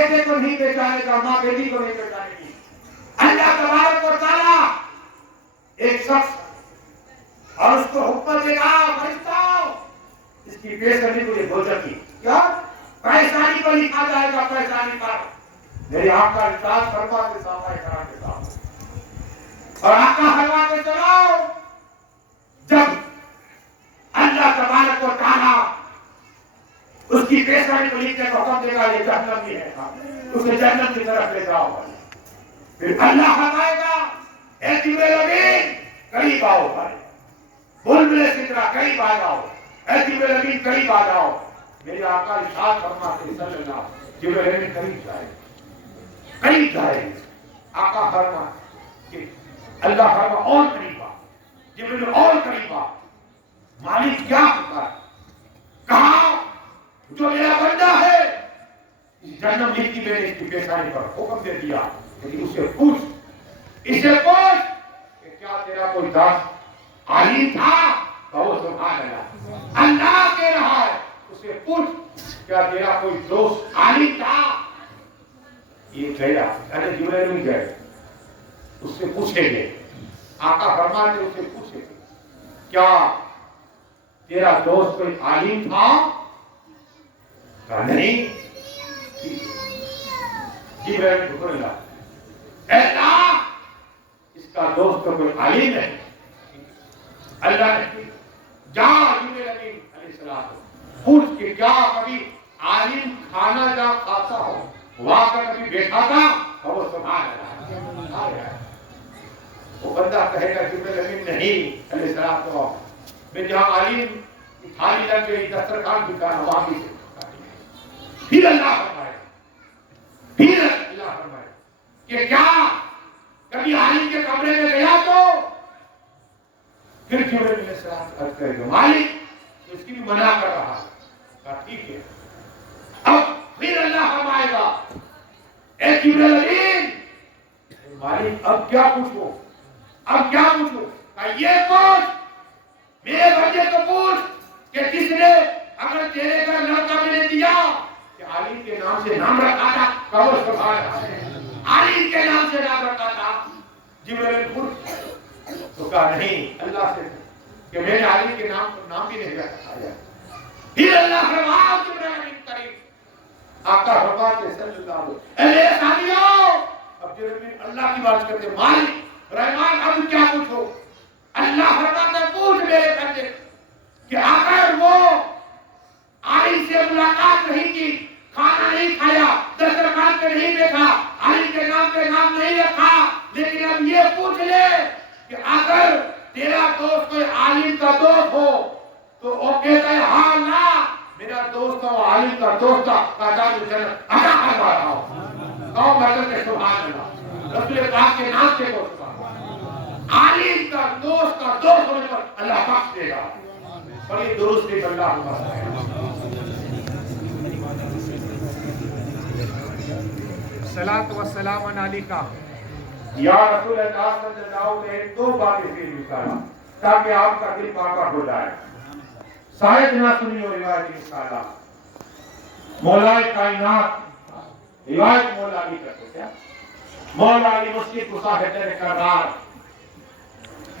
بیٹے کو نہیں پہچانے گا، ماں بیٹی کو نہیں پہچانے گی۔ اللہ تبارک و تعالیٰ ایک شخص اور اس کو حکم دے گا، فرشتوں اس کی پیشانی کو یہ بوجھ کی کیا پریشانی کو لکھا جائے گا، پریشانی پر میرے آقا ارشاد فرماتے صحابہ کرام کے ساتھ، اور آقا فرماتے چلو جب اللہ تبارک و تعالیٰ اس کی پیشانی کو لکھنے کا حکم دے گا، یہ جہنم بھی ہے اسے جنت کی طرف لے جاؤ، پھر اللہ فرمائے گا اے جبریل امین قریب آؤ، بلبلے کی طرح قریب آ جاؤ، اے جبریل امین قریب آ جاؤ۔ میرے آقا ارشاد فرماتے ہیں صلی اللہ علیہ وسلم، جبریل امین قریب جائے، آقا فرما کہ اللہ فرما اور قریب آ، جبریل اور قریب آ۔ مالک کیا ہوتا ہے؟ کہا جو میرا بندہ ہے جنم لکھی، میں نے اس کی پیشانی پر حکم دے دیا، لیکن اسے پوچھ کہ کیا تیرا کوئی دوست عالم تھا؟ وہ سبحان اللہ، اللہ کہہ رہا ہے اسے پوچھ کیا تیرا کوئی دوست عالم تھا؟ یہ گیا ارے جبریل نہیں گئے، اس سے پوچھیں گے، آقا فرماتے اسے پوچھیں گے کیا تیرا دوست کوئی عالم تھا؟ کہا نہیں۔ جبریل ٹھکر لگا، اے اللہ اس کا دوست تو کوئی عالم ہے۔ اللہ نے جا جبریل امین علیہ السلام پوچھ کہ کیا کبھی عالم کھانا جا کھاتا ہو وہاں کا کبھی بیٹھا تھا؟ وہ سبحان اللہ، وہ بندہ کہے گا جبریل امین نہیں علیہ السلام تو میں جہاں عالم تھالی لگ گئی دسترخوان بھی کھانا وہاں بھی پھر اللہ فرمائے کہ کیا کبھی عالم کے کمرے میں گیا تو پھر جبریل علیہ السلام عرض کرے گا مالک اس کی بھی منع کر رہا ہے، کہا ٹھیک ہے۔ اب پھر اللہ فرمائے گا اے جبریل امین مالک اب کیا پوچھو، اب کیا پوچھو؟ کہا یہ پوچھ میرے بندے کو پوچھ کہ جس نے اگر تیرے گھر لڑکا میں نے دیا کہ عالم کے نام سے نام رکھا تھا، کہو سبحان اللہ، عالم کے نام سے نام رکھا تھا۔ جبریل پوچھ تو کہا نہیں اللہ سے کہ میں نے عالم کے نام پر نام بھی نہیں رکھا ہے۔ پھر اللہ فرمایا جبریل امین قریب، آقا فرماتے صلی اللہ علیہ وسلم اے میرے ساتھیوں، اب جبریل امین اللہ کی بات کرتے مالک رحمان اب کیا پوچھو؟ اللہ فرماتا پوچھ میرے بندے کہ اگر وہ عالم سے ملاقات نہیں کی، کھانا نہیں کھایا، دسترخوان پہ نہیں بیٹھا، عالم کے نام پہ نام نہیں رکھا، لیکن اب یہ پوچھ لے کہ اگر تیرا دوست کوئی عالم کا دوست ہو تو وہ کہتا ہے ہاں نا میرا دوست وہ عالم کا دوست تھا، کہتا ہے جنت عطا فرما رہا ہوں۔ کہو مدد کے سبحان اللہ، رسول پاک کے نام سے کو عالم کا دوست ہونے پر اللہ بخش دے گا۔ بڑی درست ایک اللہ صلاۃ و سلام علیکہ یا رسول اللہ صلی اللہ علیہ وسلم، دو باتیں سے نکالا تاکہ آپ کا دل پاک ہو جائے۔ شاید نہ سنی ہو روایت نکالا، مولا کائنات روایت مولا علی کرتے کیا، مولا علی مسجد مصاحبہ کردار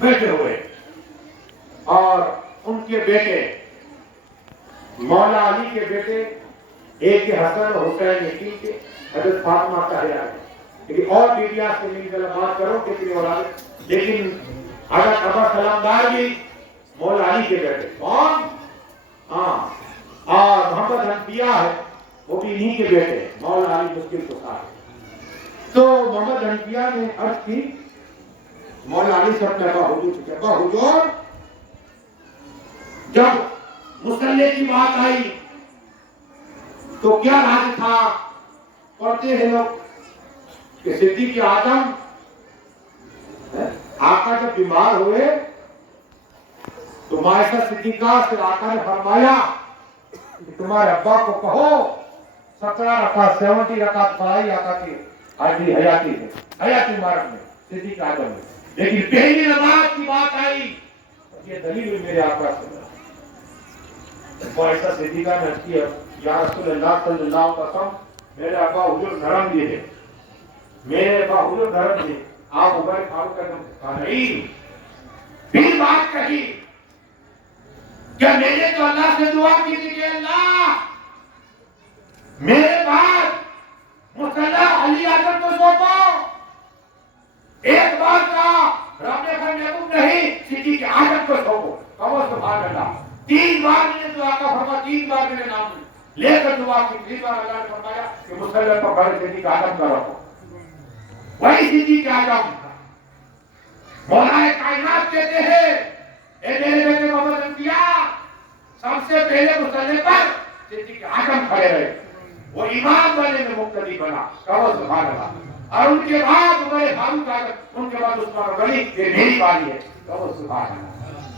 بیٹھے ہوئے اور ان کے بیٹے مولا علی کے بیٹے ایک کے حسن و حسین یقین کے حضرت فاطمہ طاہرہ ہے، لیکن اور بیٹیاں سے مل کر بات کرو کتنی اولاد، لیکن حضرت ابا سلامدار بھی مولا علی کے بیٹے کون؟ ہاں، اور محمد حنفیہ ہے وہ بھی انہی کے بیٹے مولا علی مشکل کو صاحب۔ تو محمد حنفیہ نے عرض کی مولا علی صاحب نے ابا حضور سے کہا حضور جب مصلی کی بات آئی تو کیا راج تھا؟ پڑھتے ہیں لوگ کہ صدیق اعظم آقا جب بیمار ہوئے تو مائشہ صدیقہ سے آقا نے فرمایا کہ تمہارے ابا کو کہو 17 رکعت 70 رکعت پڑھائی آقا کی حیاتی ہے، حیاتی مبارک میں صدیق اعظم میں، لیکن پہلی نماز کی بات آئی یہ دلیل ہوئی میرے آقا سے۔ مائشہ صدیقہ نے کیا یا رسول اللہ صلی اللہ علیہ وسلم میرے ابا حضور نرم جی ہے، میرے ابا حضور نرم جی، آپ عمر فاروق کا نام کہا نہیں، پھر بات کہی کہ میں نے تو اللہ سے دعا کی تھی کہ اللہ میرے بعد مسلح علی اعظم کو سونپو، ایک بار کہا رب نے فرمایا تم نہیں، صدیق اعظم کو سونپو، کہو سبحان اللہ، 3 بار میں نے دعا کا فرمایا، 3 بار میں نے نام لے کر دعا کی، 3 بار اللہ نے فرمایا کہ مسلح کو بڑے صدیق اعظم کا رکھو، وہی صدیق اعظم مولا کائنات کہتے ہیں اے میرے بیٹے محمد انبیاء سب سے پہلے مسلح پر صدیق اعظم کھڑے رہے، وہ امام بنے میں مقتدی بنا، کہو سبحان اللہ، اور ان کے بعد عمر فاروق اعظم، ان کے بعد عثمان غنی، یہ میری باری ہے، کہو سبحان اللہ۔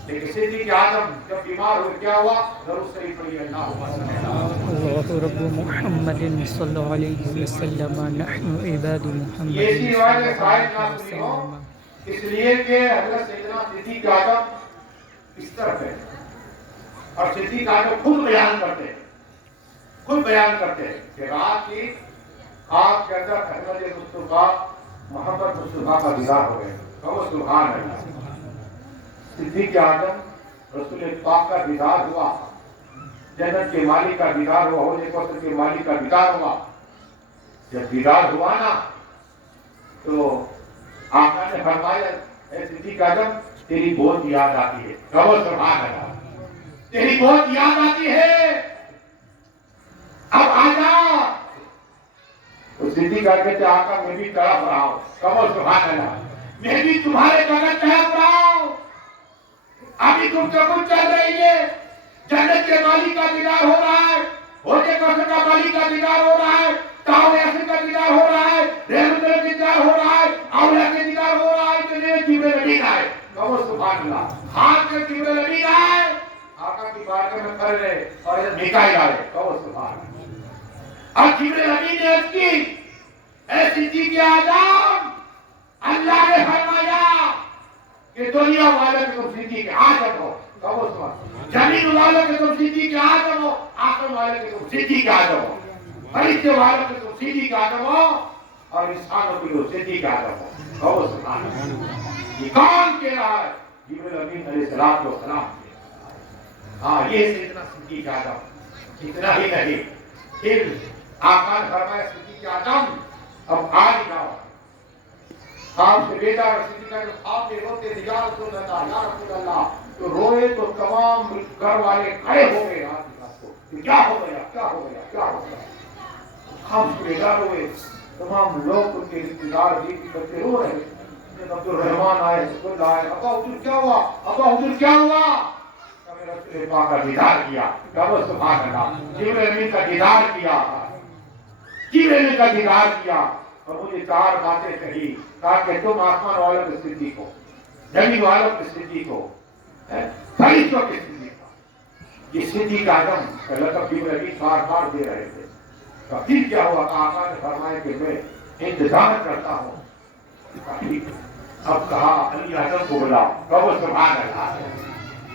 لیکن صدیق اعظم جب بیمار ہوئے کیا ہوا؟ درود شریف پڑھیے، الله رب محمد صلى الله عليه وسلم نحن عباد محمد یہ اسی صلى روایت الله صاحب عليه نہ سنی ہو، وسلم اس لیے کہ حضرت سیدنا صدیق اعظم اس طرف ہے، اور صدیق اعظم خود بیان کرتے ہیں، خود بیان کرتے ہیں کہ رات کی آپ کے اندر احمد مصطفیٰ محمد مصطفیٰ کا دیدار ہو گئے، کہو سبحان اللہ۔ صدیق اعظم رسول پاک کا دیدار ہوا، جنت کے مالک کا دیدار ہوا، حوض کوثر کے مالک کا دیدار ہوا، جب دیدار ہوا نا تو آقا نے فرمایا اے صدیق اعظم تیری بہت یاد آتی ہے، کہو سبحان اللہ، تیری بہت یاد آتی ہے، اب آجا۔ تو صدیق اعظم کہتے آقا میں بھی تڑپ رہا ہوں، کہو سبحان اللہ، میں بھی تمہارے بغیر تڑپ رہا ہوں، ابھی تم سے کچھ چل رہی ہے، جنت کے مالک کا دیدار ہو رہا ہے، حوض کوثر کا مالک کا دیدار ہو رہا ہے، تاؤ یاسین کا دیدار ہو رہا ہے، رحمت کا دیدار ہو رہا ہے، اولیاء کا دیدار ہو رہا ہے، کہ میرے جبریل امین آئے، کہو سبحان اللہ، ہاتھ میں جبریل امین آئے، آقا کی بارگاہ میں کھڑے رہے، اور میکائیل آئے، کہو سبحان اللہ، اور جبریل امین نے عرض کی اے صدیق اعظم اللہ نے فرمایا کہ دنیا والے کے تم صدیق اعظم ہو، کہو سبحان اللہ، زمین والے کے تم صدیق اعظم ہو، آسمان والے کے تم صدیق اعظم ہو، فرشتے والوں کے تم صدیق اعظم ہو، اور انسانوں کے تم صدیق اعظم ہو، کہو سبحان اللہ۔ یہ کون کہہ رہا ہے؟ جبریل امین علیہ السلام کو سلام کیا، ہاں یہ سیدنا صدیق اعظم، اتنا ہی نہیں، پھر آقا نے فرمایا صدیق اعظم اب آج جاؤ، آپ سے بیٹا صدیق اعظم آپ نے روتے تھے یا رسول اللہ یا رسول اللہ، تو روئے تو تمام گھر والے کھڑے ہو گئے رات کی رات کو، کہ کیا ہو گیا کیا ہو گیا کیا ہو گیا، ہم سے بیدار ہوئے، تمام لوگ ان کے رشتے دار بھی بچے رو رہے، جب عبد الرحمان آئے سکول آئے، ابا حضور کیا ہوا ابا حضور کیا ہوا، کہ میں رسول پاک کا دیدار کیا، کہو سبحان اللہ، جبریل امین کا دیدار کیا، جبریل امین کا دیدار کیا، اور مجھے 4 باتیں کہی تاکہ تم آسمان والوں کے صدیق ہو، زمین والوں کے صدیق ہو، فرشتوں کے صدیق ہو۔ یہ صدیق اعظم کا لقب جبریل امین بار بار دے رہے تھے۔ تو پھر کیا ہوا کہ آقا نے فرمایا کہ میں انتظار کرتا ہوں، اب کہا علی اعظم کو بلاؤ، کہو سبحان اللہ،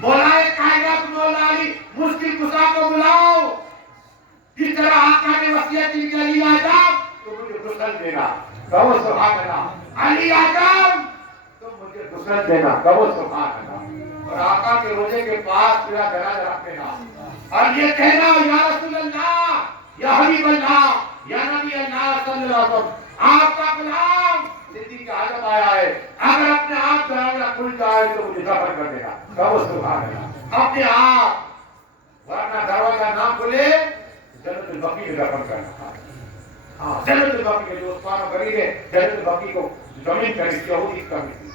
مولا کائنات مولا علی مشکل کشا کو بلاؤ، جس طرح آقا نے وصیت کی کہ علی اعظم تو مجھے غسل دینا، کہو سبحان اللہ، علی اعظم تو مجھے غسل دینا، کہو سبحان اللہ، اور آقا کے روزے کے پاس میرا جنازہ رکھ دینا، اور یہ کہنا یا رسول اللہ یا حبیب اللہ یا نبی اللہ صلی اللہ علیہ وسلم آپ کا غلام صدیق اعظم آیا ہے، اگر اپنے آپ دروازہ کھل جائے تو مجھے دفن کر دینا، کہو سبحان اللہ، اپنے آپ، ورنہ دروازہ نہ کھلے جنت البقیع میں دفن کرنا۔ ہاں جنت البقیع جو عثمان غنی نے جنت البقیع کو زمین خریدی، یہودی کمی تھی،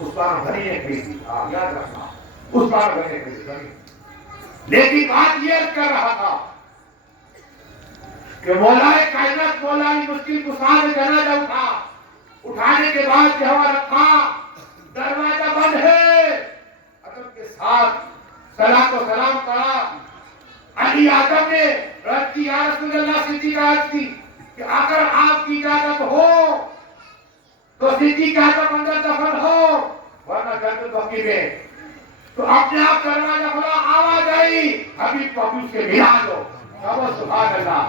عثمان غنی نے خریدی، ہاں یاد رکھنا، عثمان غنی نے خریدی زمین۔ لیکن بات یہ کر رہا تھا کہ مولا کائنات مولا علی مشکل کشا نے جنازہ اٹھانے کے بعد جہاں رکھا، دروازہ بند ہے، ادب کے ساتھ صلاۃ و سلام پڑھا، علی اعظم نے رد کی یا رسول اللہ صدیق اعظم کی کہ اگر آپ کی اجازت ہو تو صدیق اعظم اندر دفن ہو، ورنہ جنت البقیع میں، تو اپنے آپ دروازہ کھلا، آواز آئی حبیب کو حبیب سے ملا دو، کہو سبحان اللہ.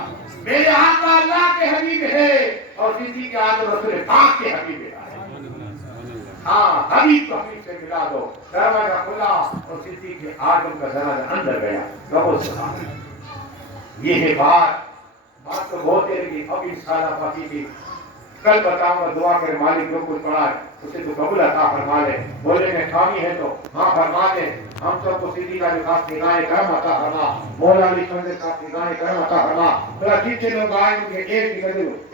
میرے آقا اللہ کے حبیب ہے اور صدیق کے آدم رسول پاک کے حبیب ہے. ہاں حبیب کو حبیب سے ملا دو. دروازہ کھلا اور صدیق کے آدم کا دروازہ اندر گیا. کہو سبحان اللہ. یہ ہے بات تو بہت ہے لیکن اب انشاءاللہ باقی بھی کل بتاؤں گا. دعا کرے مالک جو کچھ پڑھا ہے اسے تو قبول عطا فرما لے. بولے میں خامی ہے تو ہاں فرما دے. ہم سب کو صدیق کا خاص نگاہ کرم عطا فرما. مولا علی شمس کا نگاہ کرم عطا فرما. ذرا جتنے لوگ آئے ان کے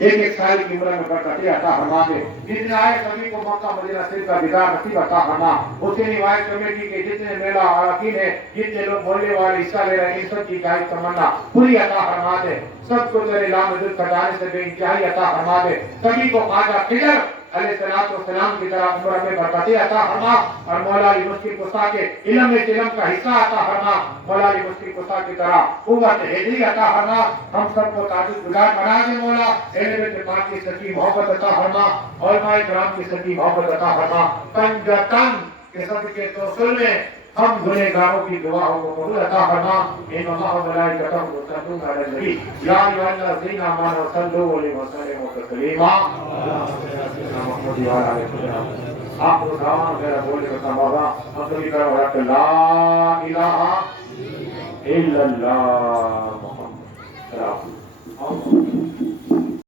ایک سال کی عمر میں برکت عطا فرما دے. جتنے آئے سبھی کو مکہ مدینہ شریف کا دیدار نصیب عطا فرما. حسین روایت کمیٹی کے جتنے میلہ عارفین ہیں جتنے لوگ بولنے والے حصہ لے رہے ہیں ان سب کی جائز تمنا پوری عطا فرما دے. سب کو تیرے لام دل سجانے سے بے انتہائی عطا فرما دے. سبھی کو خواجہ خضر علیہ السلام کی طرح عمر میں برکتیں عطا فرما اور مولا علی مشکل کشا کے علم کا حصہ عطا فرما. مولا علی مشکل کشا کی طرح قوت حیدری عطا فرما. ہم سب کو تعجب گزار بنا دے مولا. اہل بیت پاک کی سچی محبت عطا فرما. علماء کرام کی سچی محبت عطا فرما. تن کے صدقے توسل میں ہم گنہگاروں کی دعاؤں کو قبول عطا فرما. ان اللہ و ملائکتہ یصلون علی النبی یا ایھا الذین آمنوا صلوا علیہ وسلموا تسلیما. محمد و علی آلہ. آپ کو دعواں میرا بولے بتا بابا اپنی طرف لا الہ الا اللہ محمد رسول اللہ.